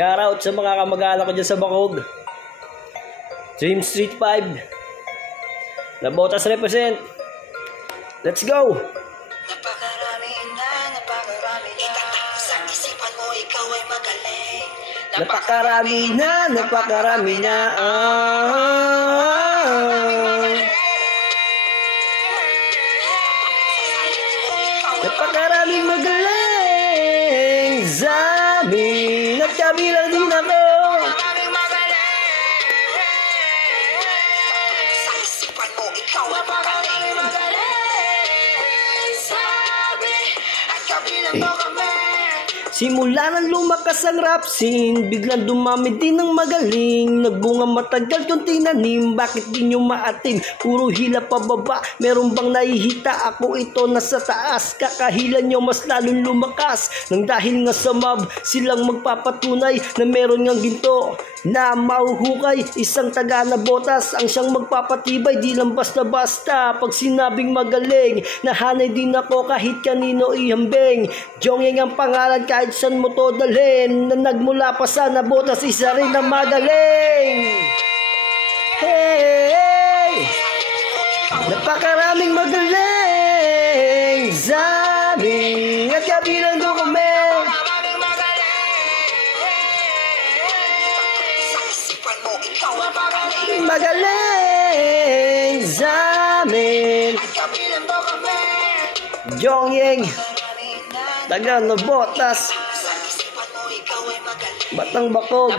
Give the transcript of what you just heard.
Shoutout sa mga kamag-anak ko dyan sa Bacog. Dream Street 5. Nabotas represent. Let's go! Napakarami na. Itatapos ang isipan mo, ikaw ay magaling. Napakarami na. Napakaraming magaling sa amin at kabilang din ako. Sa isipan mo, ikaw ay magaling. Sabi, at kabilang mo kami. Simula nang lumakas ang rap scene, biglang dumami din ng magaling. Nagbunga matagal kung tinanim, bakit di nyo maatim? Puro hila pababa, meron bang nahihita? Ako ito nasa taas, kakahila nyo mas lalong lumakas. Nang dahil nga sa mob, silang magpapatunay na meron ngang ginto na mauhukay. Isang taga na botas ang siyang magpapatibay, di lang basta-basta. Pag sinabing magaling, nahanay din ako kahit kanino ihambing. Jongyeng ang pangalan kahit saan mo to dalhin, na nagmula pa sa nabotas, isa rin na magaling. Hey! Napakaraming magaling sa amin at kabilang dokumento. Magaling sa amin. Jongyeng, taga Nabotas, Batang Bacog.